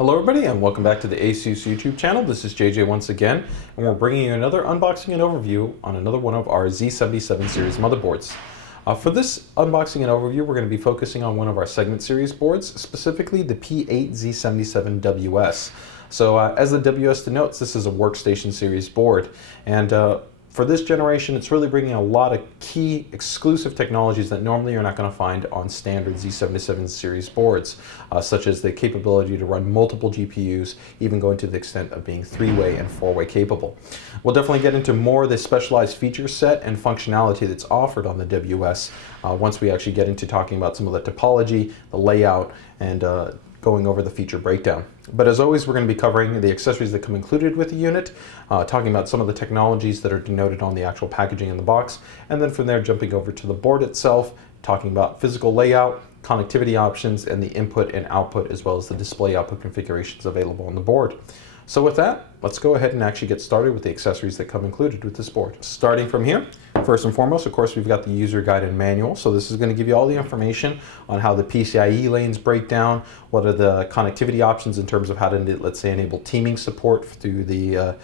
Hello everybody and welcome back to the ASUS YouTube channel. This is JJ once again, and we're bringing you another unboxing and overview on another one of our Z77 series motherboards. For this unboxing and overview, we're going to be focusing on one of our segment series boards, specifically the P8Z77 WS. So as the WS denotes, this is a workstation series board, and for this generation, it's really bringing a lot of key exclusive technologies that normally you're not going to find on standard Z77 series boards, such as the capability to run multiple GPUs, even going to the extent of being three-way and four-way capable. We'll definitely get into more of the specialized feature set and functionality that's offered on the WS once we actually get into talking about some of the topology, the layout, and going over the feature breakdown. But as always, we're going to be covering the accessories that come included with the unit, talking about some of the technologies that are denoted on the actual packaging in the box, and then from there jumping over to the board itself, talking about physical layout, connectivity options, and the input and output, as well as the display output configurations available on the board. So with that, let's go ahead and actually get started with the accessories that come included with this board. Starting from here, first and foremost, of course, we've got the user guide and manual. So this is going to give you all the information on how the PCIe lanes break down, what are the connectivity options in terms of how to, let's say, enable teaming support through the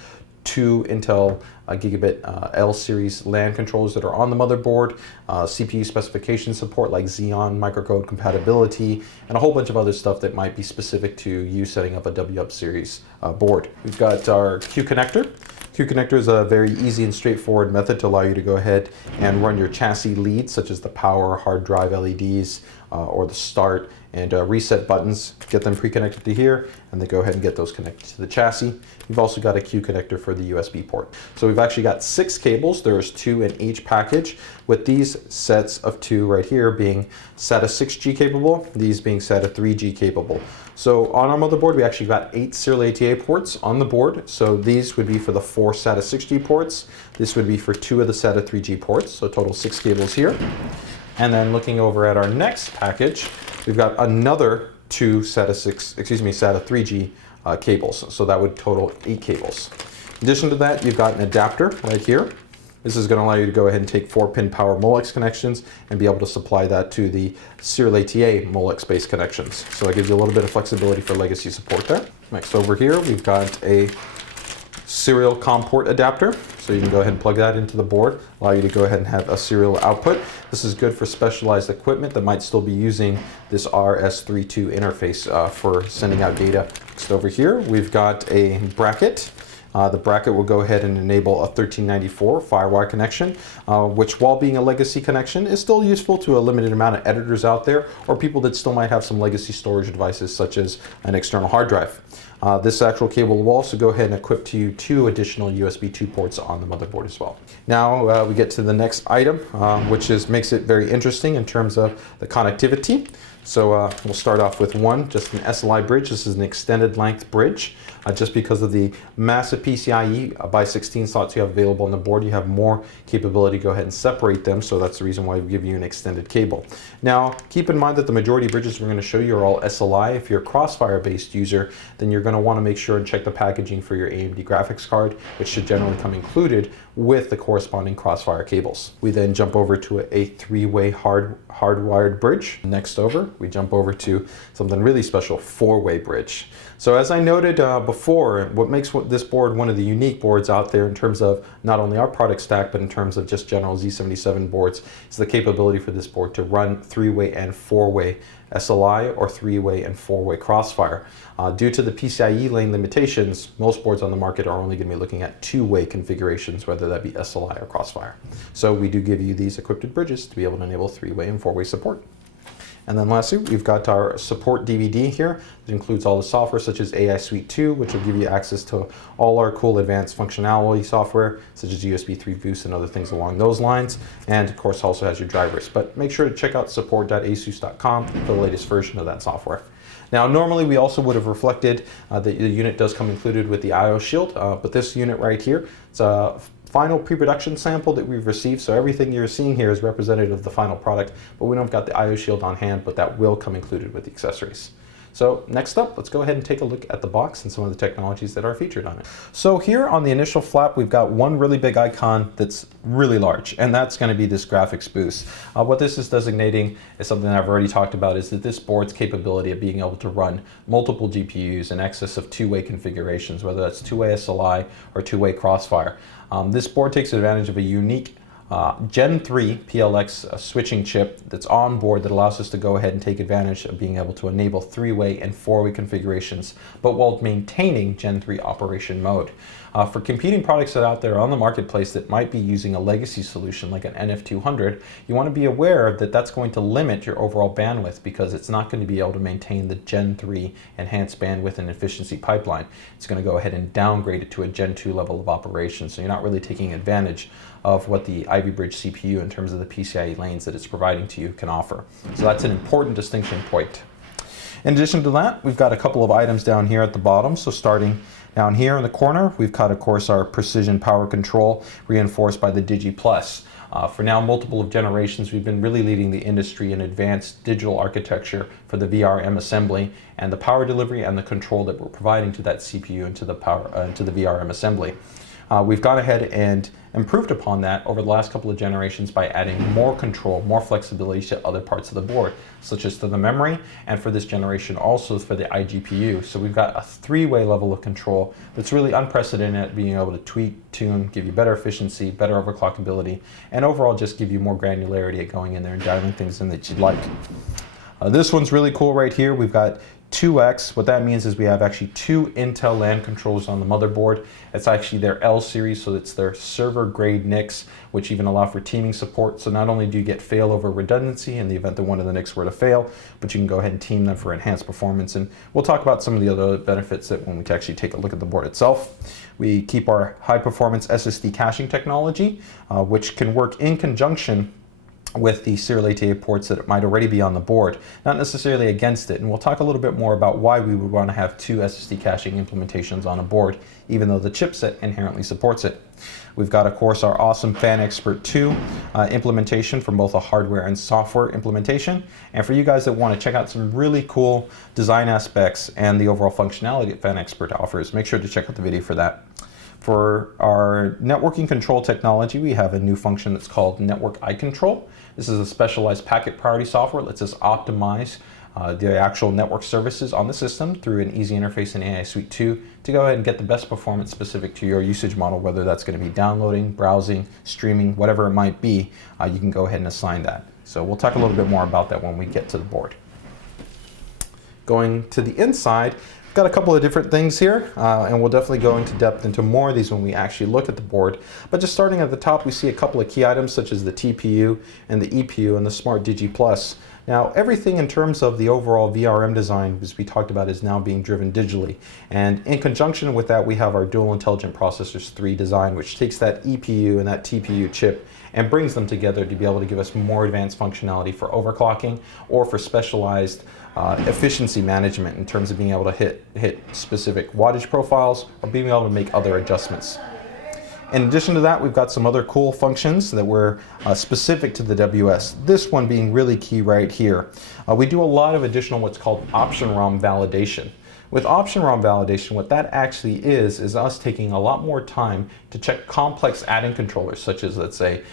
two Intel Gigabit L series LAN controllers that are on the motherboard, CPU specification support like Xeon microcode compatibility, and a whole bunch of other stuff that might be specific to you setting up a WS series board. We've got our Q connector. Q connector is a very easy and straightforward method to allow you to go ahead and run your chassis leads, such as the power, hard drive LEDs, or the start and reset buttons. Get them pre-connected to here, and then go ahead and get those connected to the chassis. You've also got a Q connector for the USB port. So we've actually got 6 cables. There's 2 in each package, with these sets of 2 right here being SATA 6G capable, these being SATA 3G capable. So on our motherboard, we actually got 8 serial ATA ports on the board. So these would be for the 4 SATA 6G ports. This would be for 2 of the SATA 3G ports. So total 6 cables here. And then looking over at our next package, we've got another 2 SATA 3G cables. So that would total 8 cables. In addition to that, you've got an adapter right here. This is going to allow you to go ahead and take 4-pin power Molex connections and be able to supply that to the serial ATA Molex-based connections. So it gives you a little bit of flexibility for legacy support there. Next over here, we've got a serial Comport adapter. So you can go ahead and plug that into the board, allow you to go ahead and have a serial output. This is good for specialized equipment that might still be using this RS32 interface for sending out data. Next over here, we've got a bracket. The bracket will go ahead and enable a 1394 FireWire connection, which, while being a legacy connection, is still useful to a limited amount of editors out there, or people that still might have some legacy storage devices such as an external hard drive. This actual cable will also go ahead and equip to you 2 additional USB 2 ports on the motherboard as well. Now we get to the next item, which makes it very interesting in terms of the connectivity. So we'll start off with just an SLI bridge. This is an extended length bridge. Just because of the massive PCIe by 16 slots you have available on the board, you have more capability to go ahead and separate them. So that's the reason why we give you an extended cable. Now, keep in mind that the majority of bridges we're going to show you are all SLI. If you're a Crossfire-based user, then you're going to want to make sure and check the packaging for your AMD graphics card, which should generally come included with the corresponding Crossfire cables. We then jump over to a 3-way hardwired bridge. Next over, we jump over to something really special, 4-way bridge. So as I noted before, what makes this board one of the unique boards out there in terms of not only our product stack, but in terms of just general Z77 boards, is the capability for this board to run 3-way and 4-way SLI or 3-way and 4-way Crossfire. Due to the PCIe lane limitations, most boards on the market are only going to be looking at 2-way configurations, whether that be SLI or Crossfire. So we do give you these equipped bridges to be able to enable 3-way and 4-way support. And then lastly, we've got our support DVD here. It includes all the software such as AI Suite 2, which will give you access to all our cool advanced functionality software, such as USB 3 boost and other things along those lines. And of course, also has your drivers. But make sure to check out support.asus.com for the latest version of that software. Now, normally we also would have reflected that the unit does come included with the I/O shield, but this unit right here, it's a final pre-production sample that we've received, so everything you're seeing here is representative of the final product, but we don't have got the I/O shield on hand, but that will come included with the accessories. So next up, let's go ahead and take a look at the box and some of the technologies that are featured on it. So here on the initial flap, we've got one really big icon that's really large, and that's going to be this graphics boost. What this is designating is something that I've already talked about, is that this board's capability of being able to run multiple GPUs in excess of two-way configurations, whether that's two-way SLI or two-way Crossfire. This board takes advantage of a unique Gen 3 PLX switching chip that's on board that allows us to go ahead and take advantage of being able to enable three-way and four-way configurations, but while maintaining Gen 3 operation mode. For competing products that are out there on the marketplace that might be using a legacy solution like an NF200, you want to be aware that that's going to limit your overall bandwidth, because it's not going to be able to maintain the Gen 3 enhanced bandwidth and efficiency pipeline. It's going to go ahead and downgrade it to a Gen 2 level of operation, so you're not really taking advantage of what the Ivy Bridge CPU in terms of the PCIe lanes that it's providing to you can offer. So that's an important distinction point. In addition to that, we've got a couple of items down here at the bottom. So starting down here in the corner, we've got, of course, our precision power control reinforced by the Digi Plus. For now multiple of generations, we've been really leading the industry in advanced digital architecture for the VRM assembly and the power delivery and the control that we're providing to that CPU and to the VRM assembly. We've gone ahead and improved upon that over the last couple of generations by adding more control, more flexibility to other parts of the board, such as to the memory, and for this generation also for the iGPU. So we've got a three-way level of control that's really unprecedented at being able to tweak, tune, give you better efficiency, better overclockability, and overall just give you more granularity at going in there and dialing things in that you'd like. This one's really cool right here. We've got 2X. What that means is we have actually two Intel LAN controllers on the motherboard. It's actually their L series, so it's their server grade NICs, which even allow for teaming support. So not only do you get failover redundancy in the event that one of the NICs were to fail, but you can go ahead and team them for enhanced performance. And we'll talk about some of the other benefits that when we actually take a look at the board itself. We keep our high performance SSD caching technology, which can work in conjunction with the serial ATA ports that might already be on the board, not necessarily against it. And we'll talk a little bit more about why we would want to have two SSD caching implementations on a board, even though the chipset inherently supports it. We've got, of course, our awesome FanExpert 2 implementation from both a hardware and software implementation. And for you guys that want to check out some really cool design aspects and the overall functionality that FanExpert offers, make sure to check out the video for that. For our networking control technology, we have a new function that's called Network iControl. This is a specialized packet priority software that lets us optimize the actual network services on the system through an easy interface in AI Suite 2 to go ahead and get the best performance specific to your usage model, whether that's going to be downloading, browsing, streaming, whatever it might be. You can go ahead and assign that. So we'll talk a little bit more about that when we get to the board. Going to the inside, got a couple of different things here, and we'll definitely go into depth into more of these when we actually look at the board. But just starting at the top, we see a couple of key items such as the TPU and the EPU and the Smart Digi Plus. Now, everything in terms of the overall VRM design, as we talked about, is now being driven digitally. And in conjunction with that, we have our Dual Intelligent Processors 3 design, which takes that EPU and that TPU chip and brings them together to be able to give us more advanced functionality for overclocking or for specialized efficiency management in terms of being able to hit specific wattage profiles or being able to make other adjustments. In addition to that, we've got some other cool functions that were specific to the WS. This one being really key right here. We do a lot of additional what's called option ROM validation. With option ROM validation, what that actually is us taking a lot more time to check complex add-in controllers, such as, let's say,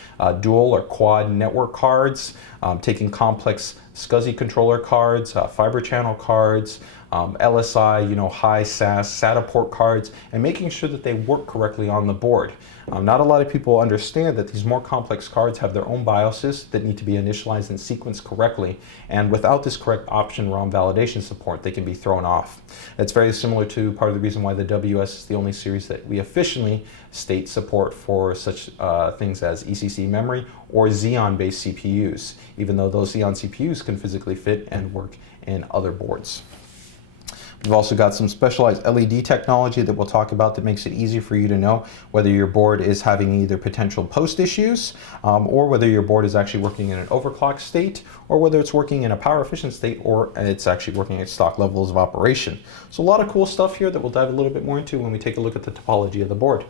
dual or quad network cards, taking complex SCSI controller cards, fiber channel cards, LSI, high SAS, SATA port cards, and making sure that they work correctly on the board. Not a lot of people understand that these more complex cards have their own BIOSes that need to be initialized and sequenced correctly, and without this correct option ROM validation support, they can be thrown off. It's very similar to part of the reason why the WS is the only series that we officially state support for such things as ECC memory or Xeon-based CPUs, even though those Xeon CPUs can physically fit and work in other boards. We've also got some specialized LED technology that we'll talk about that makes it easy for you to know whether your board is having either potential post issues or whether your board is actually working in an overclock state, or whether it's working in a power efficient state or it's actually working at stock levels of operation. So a lot of cool stuff here that we'll dive a little bit more into when we take a look at the topology of the board.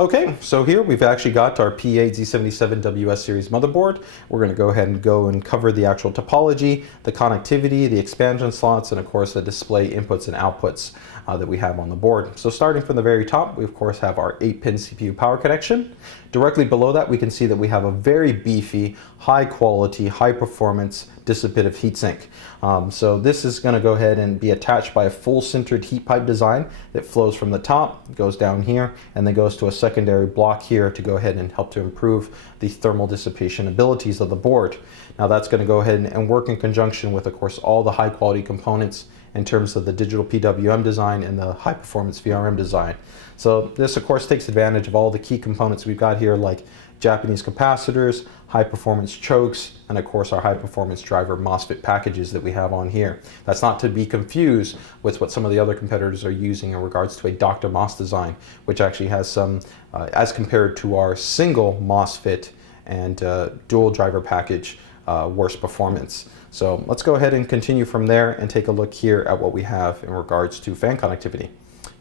Okay, so here we've actually got our P8Z77 WS Series motherboard. We're going to go ahead and cover the actual topology, the connectivity, the expansion slots, and of course the display inputs and outputs that we have on the board. So starting from the very top, we of course have our 8-pin CPU power connection. Directly below that, we can see that we have a very beefy, high quality, high performance dissipative heatsink. So this is going to go ahead and be attached by a full sintered heat pipe design that flows from the top, goes down here, and then goes to a secondary block here to go ahead and help to improve the thermal dissipation abilities of the board. Now that's going to go ahead and work in conjunction with, of course, all the high quality components in terms of the digital PWM design and the high performance VRM design. So this of course takes advantage of all the key components we've got here, like Japanese capacitors, high performance chokes, and of course our high performance driver MOSFET packages that we have on here. That's not to be confused with what some of the other competitors are using in regards to a Dr. MOS design, which actually has some, as compared to our single MOSFET and dual driver package, worse performance. So let's go ahead and continue from there and take a look here at what we have in regards to fan connectivity.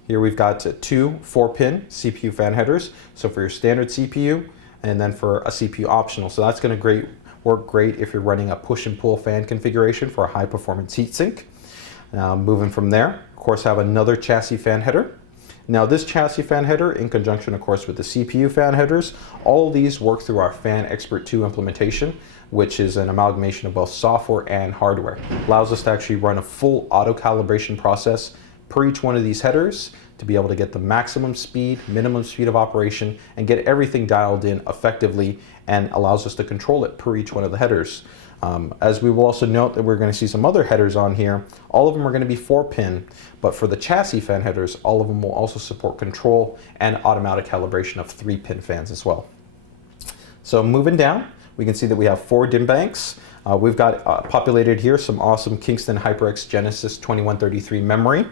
Here we've got two 4-pin CPU fan headers. So for your standard CPU, and then for a CPU optional. So that's going to work great if you're running a push and pull fan configuration for a high performance heatsink. Moving from there, of course, have another chassis fan header. Now this chassis fan header, in conjunction of course with the CPU fan headers, all of these work through our Fan Expert 2 implementation, which is an amalgamation of both software and hardware. Allows us to actually run a full auto calibration process per each one of these headers to be able to get the maximum speed, minimum speed of operation, and get everything dialed in effectively, and allows us to control it per each one of the headers. As we will also note that we're going to see some other headers on here. All of them are going to be 4-pin, but for the chassis fan headers, all of them will also support control and automatic calibration of 3-pin fans as well. So moving down, we can see that we have 4 DIMM banks. We've got populated here some awesome Kingston HyperX Genesis 2133 memory.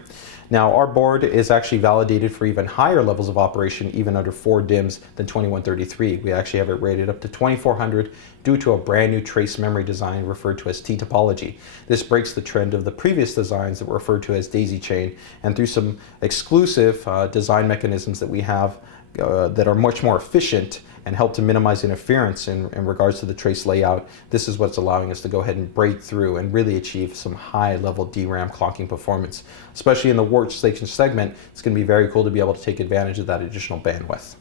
Now our board is actually validated for even higher levels of operation, even under 4 DIMMs than 2133. We actually have it rated up to 2400 due to a brand new trace memory design referred to as T-Topology. This breaks the trend of the previous designs that were referred to as daisy chain, and through some exclusive design mechanisms that we have that are much more efficient and help to minimize interference in regards to the trace layout. This is what's allowing us to go ahead and break through and really achieve some high level DRAM clocking performance. Especially in the workstation segment, it's going to be very cool to be able to take advantage of that additional bandwidth.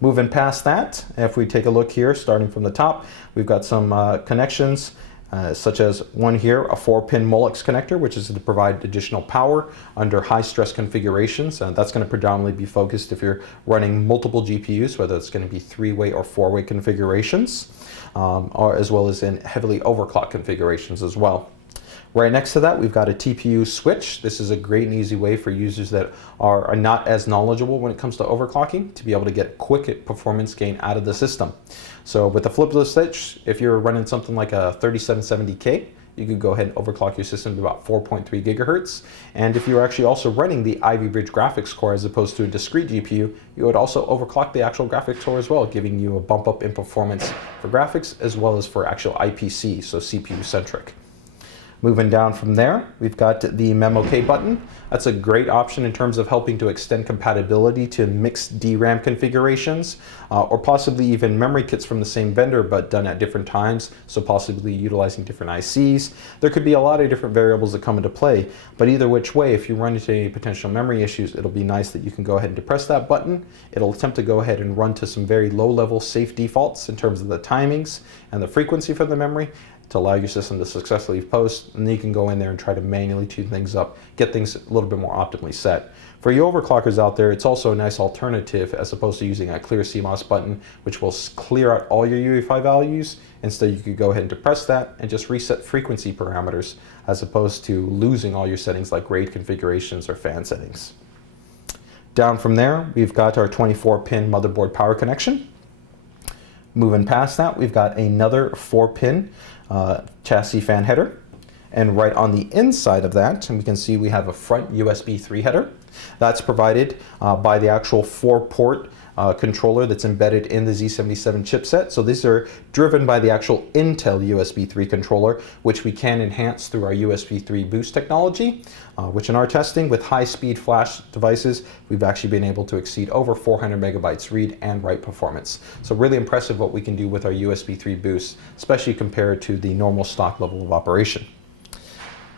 Moving past that, if we take a look here, starting from the top, we've got some connections. Such as one here, a 4-pin Molex connector, which is to provide additional power under high stress configurations. That's going to predominantly be focused if you're running multiple GPUs, whether it's going to be 3-way or 4-way configurations, or as well as in heavily overclock configurations as well. Right next to that, we've got a Tpu Switch. This is a great and easy way for users that are not as knowledgeable when it comes to overclocking to be able to get quick performance gain out of the system. So with the flip of the switch, if you're running something like a 3770K, you could go ahead and overclock your system to about 4.3 gigahertz. And if you're actually also running the Ivy Bridge graphics core as opposed to a discrete GPU, you would also overclock the actual graphics core as well, giving you a bump up in performance for graphics as well as for actual IPC, so CPU centric. Moving down from there, we've got the MemOK button. That's a great option in terms of helping to extend compatibility to mixed DRAM configurations, or possibly even memory kits from the same vendor but done at different times, so possibly utilizing different ICs. There could be a lot of different variables that come into play, but either which way, if you run into any potential memory issues, it'll be nice that you can go ahead and depress that button. It'll attempt to go ahead and run to some very low-level safe defaults in terms of the timings and the frequency for the memory, to allow your system to successfully post, and then you can go in there and try to manually tune things up, get things a little bit more optimally set. For you overclockers out there, it's also a nice alternative as opposed to using a clear CMOS button, which will clear out all your UEFI values. Instead, you could go ahead and depress that and just reset frequency parameters as opposed to losing all your settings like RAID configurations or fan settings. Down from there, we've got our 24-pin motherboard power connection. Moving past that, we've got another 4-pin chassis fan header. And right on the inside of that, and we can see we have a front USB 3 header. That's provided by the actual 4-port controller that's embedded in the Z77 chipset. So these are driven by the actual Intel USB 3 controller, which we can enhance through our USB 3 boost technology, which in our testing with high-speed flash devices, we've actually been able to exceed over 400 megabytes read and write performance. So really impressive what we can do with our USB 3 boost, especially compared to the normal stock level of operation.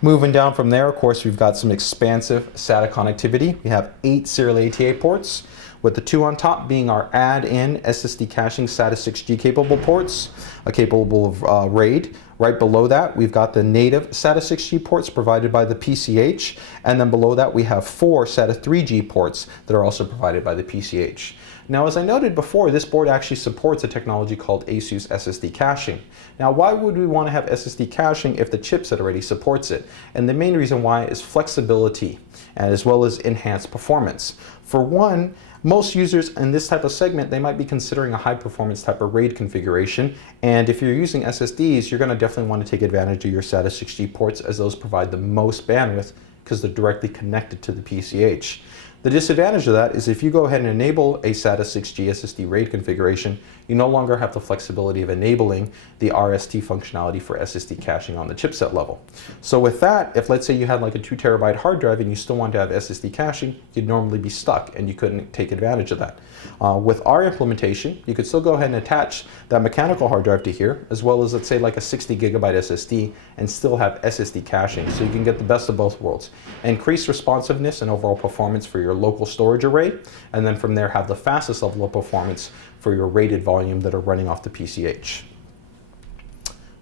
Moving down from there, of course, we've got some expansive SATA connectivity. We have 8 serial ATA ports, with the 2 on top being our add-in SSD caching SATA 6G capable ports, capable of RAID. Right below that, we've got the native SATA 6G ports provided by the PCH, and then below that we have 4 SATA 3G ports that are also provided by the PCH. Now, as I noted before, this board actually supports a technology called ASUS Ssd Caching. Now, why would we want to have SSD caching if the chipset already supports it? And the main reason why is flexibility, as well as enhanced performance. For one, most users in this type of segment, they might be considering a high performance type of RAID configuration. And if you're using SSDs, you're going to definitely want to take advantage of your SATA 6G ports, as those provide the most bandwidth because they're directly connected to the PCH. The disadvantage of that is if you go ahead and enable a SATA 6G SSD RAID configuration, you no longer have the flexibility of enabling the RST functionality for SSD caching on the chipset level. So with that, if let's say you had like a 2 terabyte hard drive and you still want to have SSD caching, you'd normally be stuck and you couldn't take advantage of that. With our implementation, you could still go ahead and attach that mechanical hard drive to here, as well as let's say like a 60 gigabyte SSD, and still have SSD caching, so you can get the best of both worlds. Increase responsiveness and overall performance for your local storage array, and then from there have the fastest level of performance for your rated volume that are running off the PCH.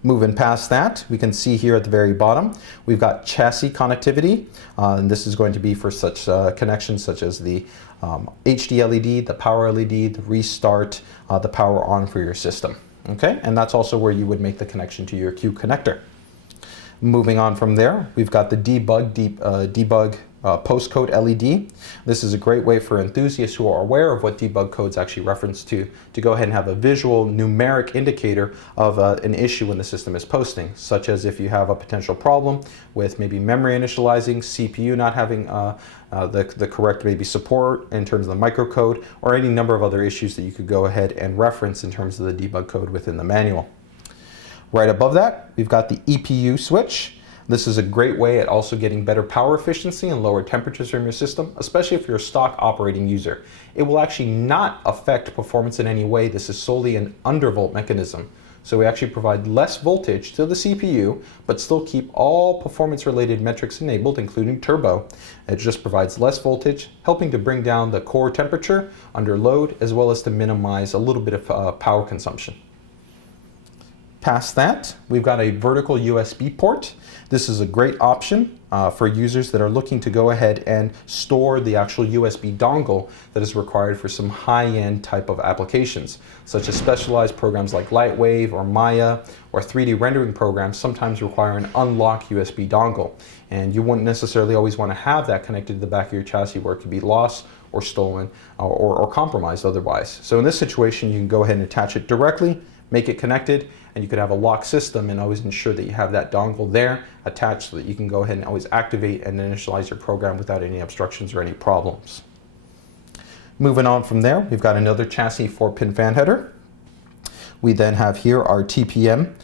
Moving past that, we can see here at the very bottom, we've got chassis connectivity, and this is going to be for such connections such as the HD LED, the power LED, the restart, the power on for your system. Okay, and that's also where you would make the connection to your Q connector. Moving on from there, we've got the debug postcode LED. This is a great way for enthusiasts who are aware of what debug codes actually reference to go ahead and have a visual numeric indicator of an issue when the system is posting, such as if you have a potential problem with maybe memory initializing, CPU not having the correct maybe support in terms of the microcode, or any number of other issues that you could go ahead and reference in terms of the debug code within the manual. Right above that, we've got the Epu Switch. This is a great way at also getting better power efficiency and lower temperatures from your system, especially if you're a stock operating user. It will actually not affect performance in any way. This is solely an undervolt mechanism. So we actually provide less voltage to the CPU, but still keep all performance related metrics enabled, including turbo. It just provides less voltage, helping to bring down the core temperature under load, as well as to minimize a little bit of power consumption. Past that, we've got a vertical USB port. This is a great option for users that are looking to go ahead and store the actual USB dongle that is required for some high-end type of applications, such as specialized programs like Lightwave or Maya, or 3D rendering programs sometimes require an unlocked USB dongle. And you wouldn't necessarily always want to have that connected to the back of your chassis where it could be lost or stolen or compromised otherwise. So in this situation, you can go ahead and attach it directly, make it connected, and you could have a lock system and always ensure that you have that dongle there attached so that you can go ahead and always activate and initialize your program without any obstructions or any problems. Moving on from there, we've got another chassis 4-pin fan header. We then have here our TPM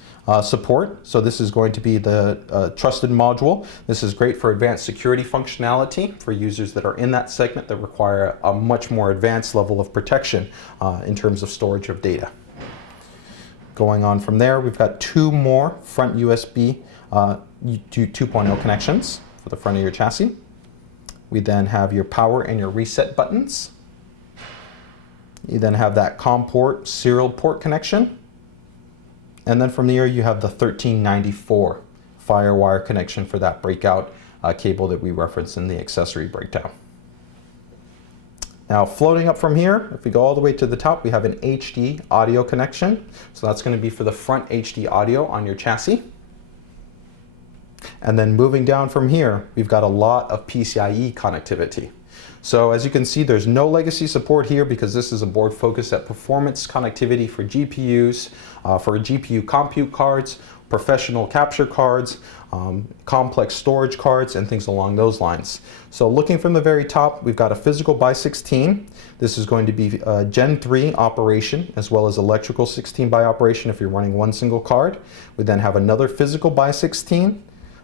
support. So this is going to be the trusted module. This is great for advanced security functionality for users that are in that segment that require a much more advanced level of protection in terms of storage of data. Going on from there, we've got 2 more front USB 2.0 connections for the front of your chassis. We then have your power and your reset buttons. You then have that Comport serial port connection. And then from there, you have the 1394 Firewire connection for that breakout cable that we referenced in the accessory breakdown. Now, floating up from here, if we go all the way to the top, we have an HD audio connection. So that's going to be for the front HD audio on your chassis. And then moving down from here, we've got a lot of PCIe connectivity. So as you can see, there's no legacy support here because this is a board focused at performance connectivity for GPUs, for GPU compute cards, professional capture cards, complex storage cards, and things along those lines. So looking from the very top, we've got a physical by 16. This is going to be Gen 3 operation, as well as electrical 16 by operation if you're running one single card. We then have another physical by 16,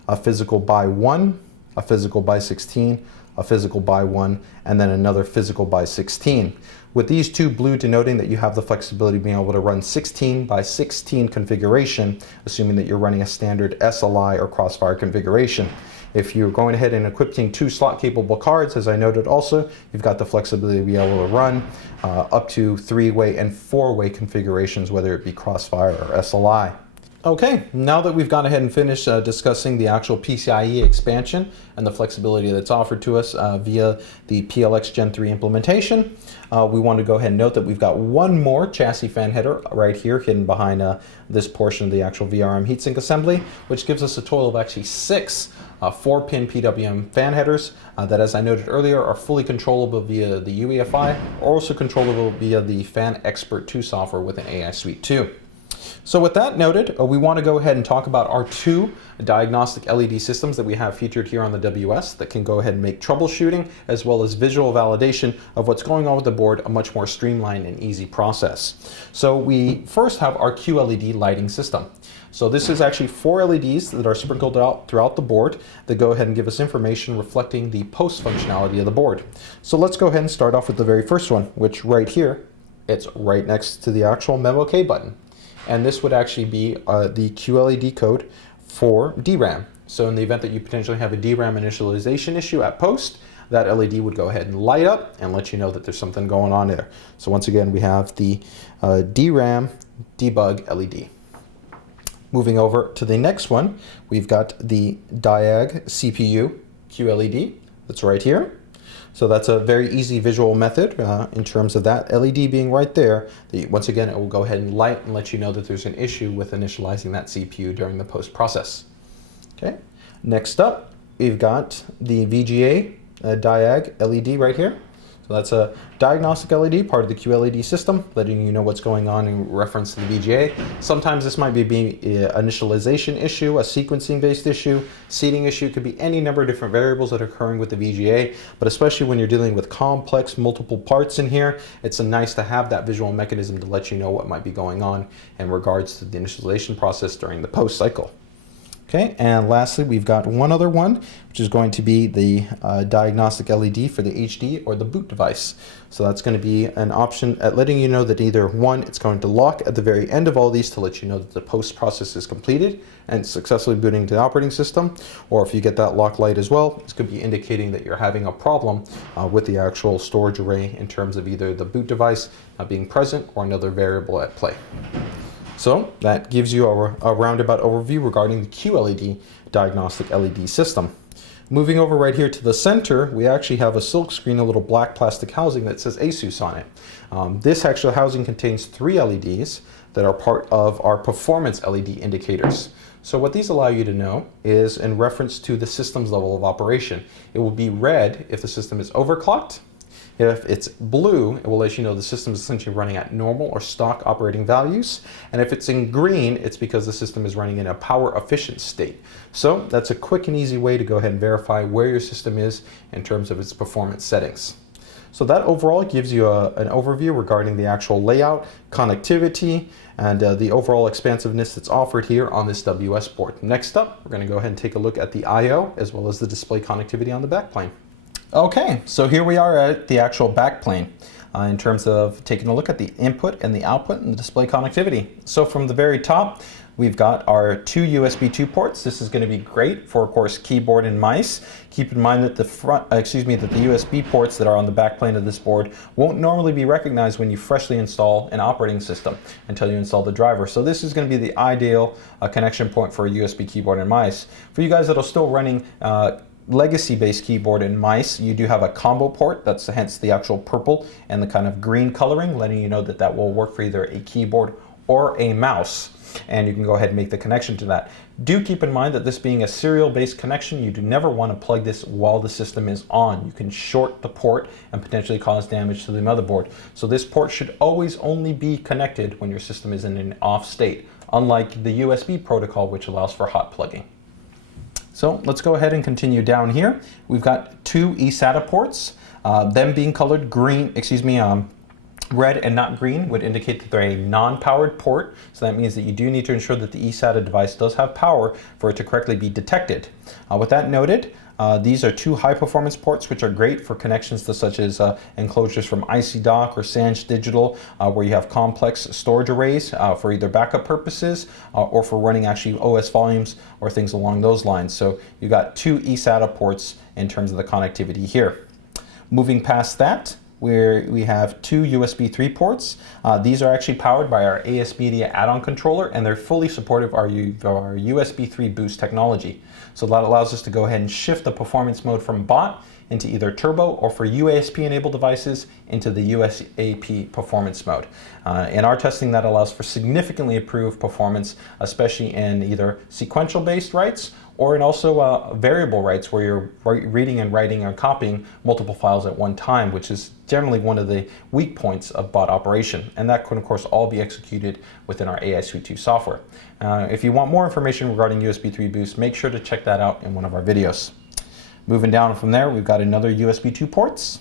a physical by 1, a physical by 16, a physical by 1, and then another physical by 16. With these two blue denoting that you have the flexibility of being able to run 16 by 16 configuration, assuming that you're running a standard SLI or Crossfire configuration. If you're going ahead and equipping two slot capable cards, as I noted also, you've got the flexibility to be able to run up to 3-way and 4-way configurations, whether it be Crossfire or SLI. Okay, now that we've gone ahead and finished discussing the actual PCIe expansion and the flexibility that's offered to us via the PLX Gen 3 implementation, we want to go ahead and note that we've got one more chassis fan header right here hidden behind this portion of the actual VRM heatsink assembly, which gives us a total of actually 6 4-pin PWM fan headers that, as I noted earlier, are fully controllable via the UEFI, or also controllable via the Fan Expert 2 software within AI Suite 2. So with that noted, we want to go ahead and talk about our 2 diagnostic LED systems that we have featured here on the WS that can go ahead and make troubleshooting as well as visual validation of what's going on with the board a much more streamlined and easy process. So we first have our QLED lighting system. So this is actually 4 LEDs that are sprinkled out throughout the board that go ahead and give us information reflecting the post functionality of the board. So let's go ahead and start off with the very first one, which right here, it's right next to the actual Memo K button. And this would actually be the QLED code for DRAM. So in the event that you potentially have a DRAM initialization issue at post, that LED would go ahead and light up and let you know that there's something going on there. So once again, we have the DRAM debug LED. Moving over to the next one, we've got the Diag Cpu Q Led. That's right here. So that's a very easy visual method in terms of that LED being right there. Once again, it will go ahead and light and let you know that there's an issue with initializing that CPU during the post process. Okay. Next up, we've got the Vga Diag Led right here. So that's a diagnostic LED, part of the QLED system, letting you know what's going on in reference to the VGA. Sometimes this might be an initialization issue, a sequencing-based issue, seeding issue. It could be any number of different variables that are occurring with the VGA, but especially when you're dealing with complex multiple parts in here, it's nice to have that visual mechanism to let you know what might be going on in regards to the initialization process during the post cycle. Okay, and lastly, we've got one other one, which is going to be the diagnostic LED for the HD or the boot device. So that's going to be an option at letting you know that either one, it's going to lock at the very end of all these to let you know that the post process is completed and successfully booting to the operating system, or if you get that lock light as well, it's going to be indicating that you're having a problem with the actual storage array in terms of either the boot device not being present or another variable at play. So that gives you a roundabout overview regarding the QLED diagnostic LED system. Moving over right here to the center, we actually have a silk screen, a little black plastic housing that says ASUS on it. This actual housing contains 3 LEDs that are part of our performance LED indicators. So what these allow you to know is in reference to the system's level of operation. It will be red if the system is overclocked. If it's blue, it will let you know the system is essentially running at normal or stock operating values. And if it's in green, it's because the system is running in a power efficient state. So that's a quick and easy way to go ahead and verify where your system is in terms of its performance settings. So that overall gives you an overview regarding the actual layout, connectivity, and the overall expansiveness that's offered here on this WS board. Next up, we're going to go ahead and take a look at the I/O as well as the display connectivity on the backplane. Okay, so here we are at the actual backplane in terms of taking a look at the input and the output and the display connectivity. So from the very top, we've got our 2 USB 2 ports. This is going to be great for, of course, keyboard and mice. Keep in mind that the USB ports that are on the backplane of this board won't normally be recognized when you freshly install an operating system until you install the driver. So this is going to be the ideal connection point for a USB keyboard and mice. For you guys that are still running legacy-based keyboard and mice, you do have a combo port. That's hence the actual purple and the kind of green coloring, letting you know that that will work for either a keyboard or a mouse. And you can go ahead and make the connection to that. Do keep in mind that this being a serial-based connection, you do never want to plug this while the system is on. You can short the port and potentially cause damage to the motherboard. So this port should always only be connected when your system is in an off state. unlike the USB protocol, which allows for hot plugging. So let's go ahead and continue down here. We've got two eSATA ports, them being colored green, red and not green would indicate that they're a non-powered port. So that means that you do need to ensure that the eSATA device does have power for it to correctly be detected. With that noted, these are two high-performance ports which are great for connections to such as enclosures from IC Dock or Sanj Digital, where you have complex storage arrays for either backup purposes or for running actually OS volumes or things along those lines. So you've got two eSATA ports in terms of the connectivity here. Moving past that, where we have two USB 3 ports. These are actually powered by our AS Media add-on controller, and they're fully supportive of our USB 3 boost technology. So that allows us to go ahead and shift the performance mode from bot into either turbo, or for UASP enabled devices into the USAP performance mode. In our testing, that allows for significantly improved performance, especially in either sequential based writes or in also variable writes, where you're reading and writing or copying multiple files at one time, which is generally one of the weak points of bot operation. And that could of course all be executed within our AI Suite 2 software. If you want more information regarding USB 3 boost, make sure to check that out in one of our videos. Moving down from there, we've got another USB 2 ports.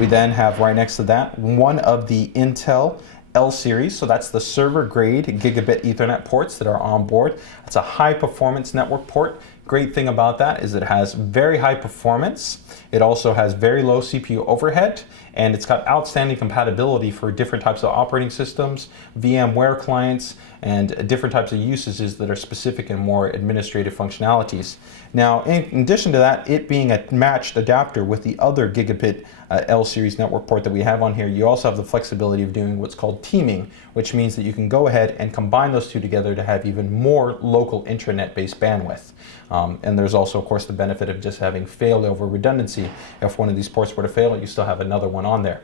We then have right next to that one of the Intel L series, so that's the server grade Gigabit Ethernet ports that are on board. It's a high performance network port. Great thing about that is it has very high performance. It also has very low CPU overhead, and it's got outstanding compatibility for different types of operating systems, VMware clients, and different types of usages that are specific and more administrative functionalities. Now, in addition to that, it being a matched adapter with the other Gigabit L series network port that we have on here, you also have the flexibility of doing what's called teaming, which means that you can go ahead and combine those two together to have even more local intranet-based bandwidth. And there's also, of course, the benefit of just having failover redundancy. If one of these ports were to fail, you still have another one on there.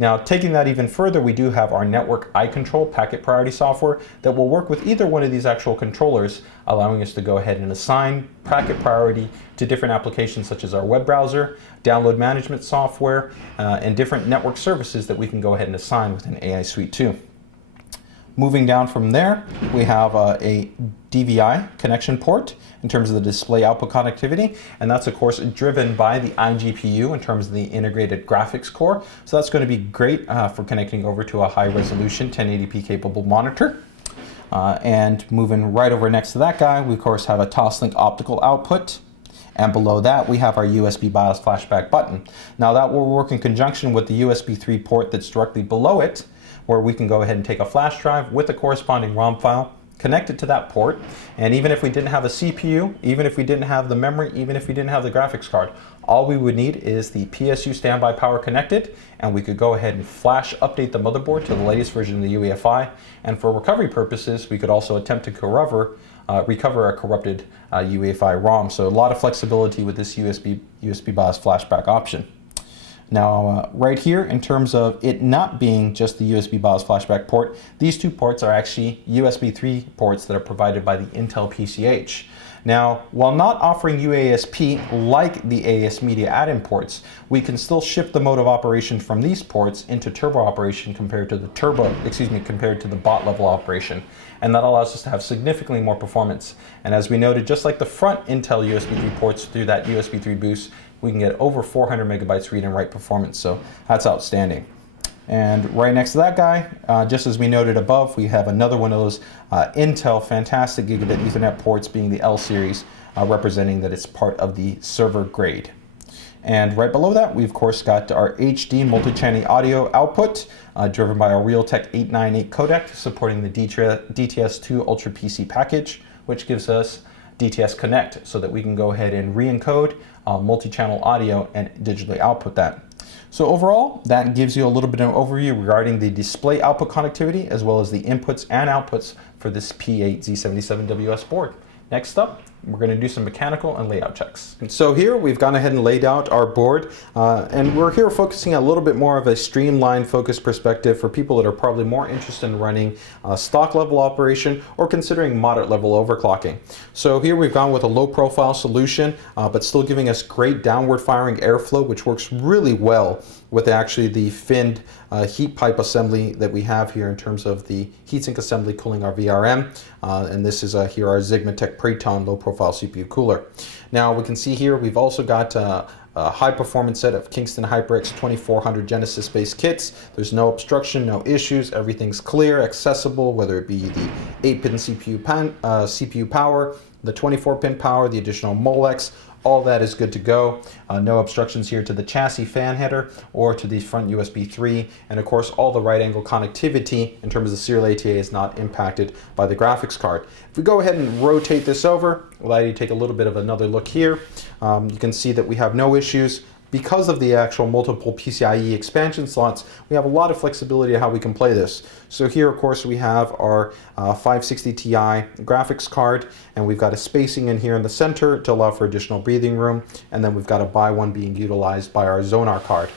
Now, taking that even further, we do have our network iControl packet priority software that will work with either one of these actual controllers, allowing us to go ahead and assign packet priority to different applications such as our web browser, download management software, and different network services that we can go ahead and assign within AI Suite 2. Moving down from there, we have a DVI connection port in terms of the display output connectivity, and that's of course driven by the iGPU in terms of the integrated graphics core. So that's going to be great for connecting over to a high resolution 1080p capable monitor. And moving right over next to that guy, we of course have a Toslink optical output. And below that, we have our USB BIOS flashback button. Now that will work in conjunction with the USB 3 port that's directly below it, where we can go ahead and take a flash drive with the corresponding ROM file, connect it to that port, and even if we didn't have a CPU, even if we didn't have the memory, even if we didn't have the graphics card, all we would need is the PSU standby power connected, and we could go ahead and flash update the motherboard to the latest version of the UEFI. And for recovery purposes, we could also attempt to recover a corrupted UEFI ROM. So a lot of flexibility with this USB BIOS flashback option. Now, right here, in terms of it not being just the USB BIOS flashback port, these two ports are actually USB 3 ports that are provided by the Intel PCH. Now, while not offering UASP like the AS Media add-in ports, we can still shift the mode of operation from these ports into turbo operation compared to the bot level operation. And that allows us to have significantly more performance. And as we noted, just like the front Intel USB 3 ports through that USB 3 boost, we can get over 400 megabytes read and write performance. So that's outstanding. And right next to that guy, just as we noted above, we have another one of those Intel fantastic Gigabit Ethernet ports, being the L series, representing that it's part of the server grade. And right below that, we of course got our HD multi-channel audio output, driven by our Realtek 898 codec, supporting the DTS2 Ultra PC package, which gives us DTS Connect, so that we can go ahead and re-encode multi-channel audio and digitally output that. So overall, that gives you a little bit of an overview regarding the display output connectivity, as well as the inputs and outputs for this P8Z77 WS board. Next up, We're going to do some mechanical and layout checks. And so here we've gone ahead and laid out our board, and we're here focusing a little bit more of a streamlined focus perspective for people that are probably more interested in running stock level operation or considering moderate level overclocking. So here we've gone with a low profile solution, but still giving us great downward firing airflow, which works really well with actually the finned heat pipe assembly that we have here in terms of the heatsink assembly cooling our VRM. And this is here our Sigmatech Proton low profile CPU cooler. Now we can see here we've also got a high performance set of Kingston HyperX 2400 Genesis based kits. There's no obstruction, no issues, everything's clear, accessible, whether it be the 8-pin CPU power, the 24-pin power, the additional Molex. All that is good to go. No obstructions here to the chassis fan header or to the front USB 3. And of course, all the right angle connectivity in terms of the serial ATA is not impacted by the graphics card. If we go ahead and rotate this over, allow you to take a little bit of another look here. You can see that we have no issues. Because of the actual multiple PCIe expansion slots, we have a lot of flexibility of how we can play this. So here, of course, we have our 560 Ti graphics card, and we've got a spacing in here in the center to allow for additional breathing room, and then we've got a by one being utilized by our Zonar card.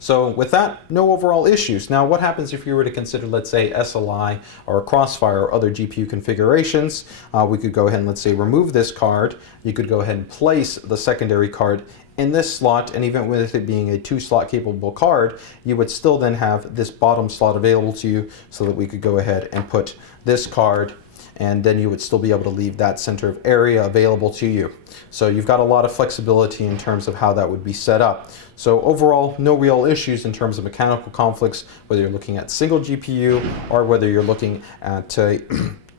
So with that, no overall issues. Now what happens if you were to consider, let's say, SLI or Crossfire or other GPU configurations? We could go ahead and, let's say, remove this card. You could go ahead and place the secondary card in this slot, and even with it being a 2-slot capable card, you would still then have this bottom slot available to you so that we could go ahead and put this card, and then you would still be able to leave that center of area available to you. So you've got a lot of flexibility in terms of how that would be set up. So overall, no real issues in terms of mechanical conflicts, whether you're looking at single GPU or whether you're looking at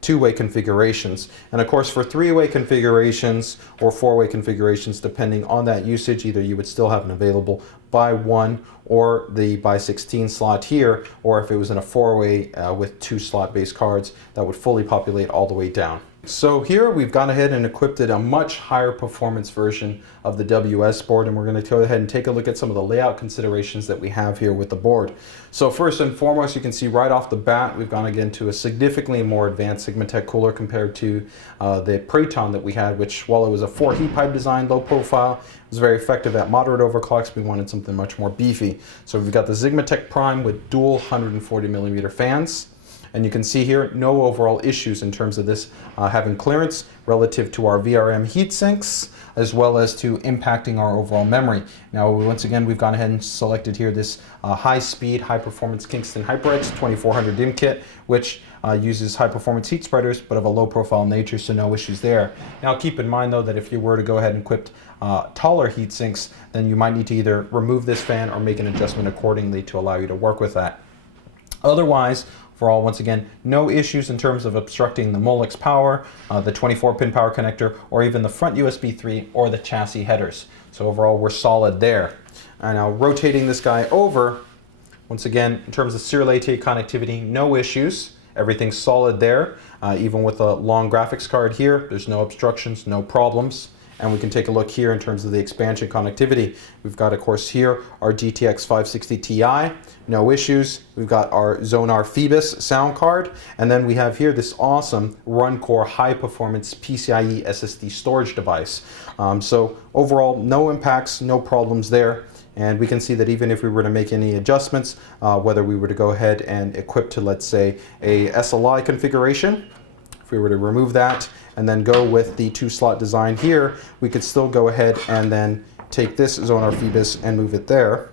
two-way configurations. And of course, for three-way configurations or four-way configurations, depending on that usage, either you would still have an available by 1 or the by 16 slot here, or if it was in a four-way with 2-slot based cards, that would fully populate all the way down. So here we've gone ahead and equipped a much higher performance version of the WS board, and we're going to go ahead and take a look at some of the layout considerations that we have here with the board. So first and foremost, you can see right off the bat we've gone again to a significantly more advanced Sigmatech cooler compared to the Proton that we had, which, while it was a 4 heat pipe design, low profile, it was very effective at moderate overclocks. We wanted something much more beefy. So we've got the Sigmatech Prime with dual 140mm fans. And you can see here, no overall issues in terms of this having clearance relative to our VRM heat sinks, as well as to impacting our overall memory. Now, once again, we've gone ahead and selected here this high-speed, high-performance Kingston HyperX 2400 DIMM kit, which uses high-performance heat spreaders, but of a low-profile nature, so no issues there. Now, keep in mind, though, that if you were to go ahead and equip taller heat sinks, then you might need to either remove this fan or make an adjustment accordingly to allow you to work with that. Otherwise, overall, once again, no issues in terms of obstructing the Molex power, the 24-pin power connector, or even the front USB 3 or the chassis headers. So overall, we're solid there. And now rotating this guy over, once again, in terms of serial ATA connectivity, no issues. Everything's solid there. Even with a long graphics card here, there's no obstructions, no problems. And we can take a look here in terms of the expansion connectivity. We've got, of course, here our GTX 560 Ti, no issues. We've got our Zonar Phoebus sound card, and then we have here this awesome Runcore high-performance PCIe SSD storage device. So overall, no impacts, no problems there. And we can see that even if we were to make any adjustments, whether we were to go ahead and equip to, let's say, a SLI configuration, if we were to remove that and then go with the 2-slot design here, we could still go ahead and then take this Zonar Phoebus and move it there,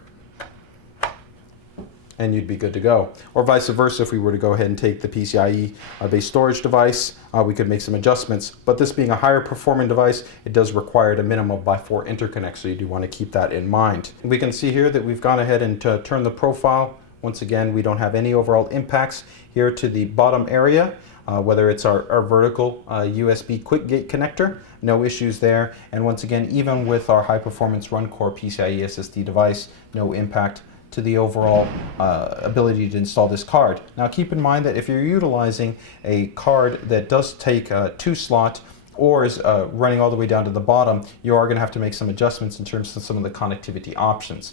and you'd be good to go. Or vice versa, if we were to go ahead and take the PCIe based storage device, we could make some adjustments. But this being a higher performing device, it does require a minimum by 4 interconnects, so you do want to keep that in mind. We can see here that we've gone ahead and turned the profile. Once again, we don't have any overall impacts here to the bottom area. Whether it's our vertical USB quick gate connector, no issues there. And once again, even with our high performance Runcore PCIe SSD device, no impact to the overall ability to install this card. Now keep in mind that if you're utilizing a card that does take a 2-slot or is running all the way down to the bottom, you are going to have to make some adjustments in terms of some of the connectivity options.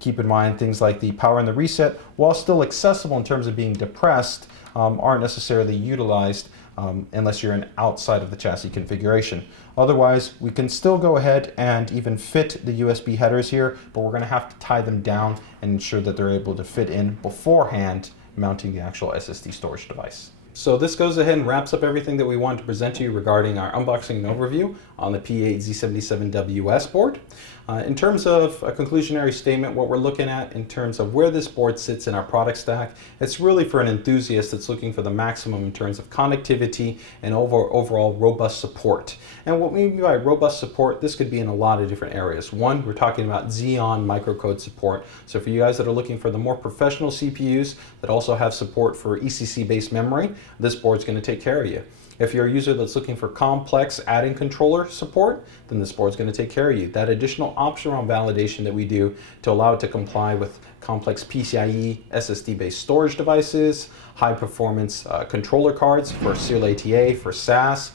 Keep in mind things like the power and the reset, while still accessible in terms of being depressed, aren't necessarily utilized unless you're in outside of the chassis configuration. Otherwise, we can still go ahead and even fit the USB headers here, but we're going to have to tie them down and ensure that they're able to fit in beforehand mounting the actual SSD storage device. So this goes ahead and wraps up everything that we wanted to present to you regarding our unboxing and overview on the P8Z77 WS board. In terms of a conclusionary statement, what we're looking at in terms of where this board sits in our product stack, it's really for an enthusiast that's looking for the maximum in terms of connectivity and overall robust support. And what we mean by robust support, this could be in a lot of different areas. One, we're talking about Xeon microcode support. So for you guys that are looking for the more professional CPUs that also have support for ECC-based memory, this board's going to take care of you. If you're a user that's looking for complex add-in controller support, then this board's going to take care of you. That additional optional validation that we do to allow it to comply with complex PCIe SSD-based storage devices, high-performance controller cards for Serial ATA, for SAS,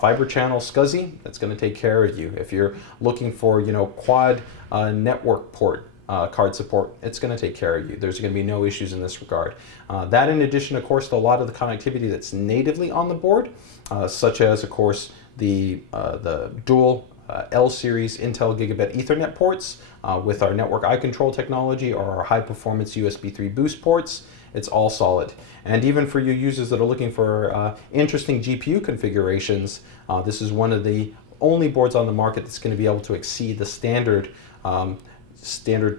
fiber channel SCSI, that's going to take care of you. If you're looking for, quad network port card support, it's going to take care of you. There's going to be no issues in this regard. That in addition, of course, to a lot of the connectivity that's natively on the board, such as, of course, the dual L-series Intel Gigabit Ethernet ports with our network iControl technology or our high-performance USB 3 boost ports. It's all solid. And even for you users that are looking for interesting GPU configurations, this is one of the only boards on the market that's going to be able to exceed the standard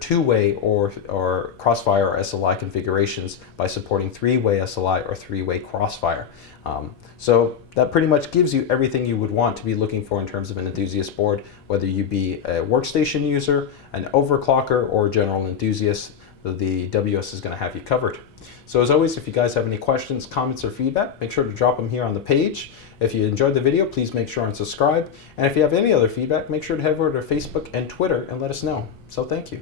two-way or crossfire or SLI configurations by supporting three-way SLI or three-way crossfire. So that pretty much gives you everything you would want to be looking for in terms of an enthusiast board, whether you be a workstation user, an overclocker, or a general enthusiast. The WS is going to have you covered. So as always, if you guys have any questions, comments, or feedback, make sure to drop them here on the page. If you enjoyed the video, please make sure and subscribe. And if you have any other feedback, make sure to head over to Facebook and Twitter and let us know. So thank you.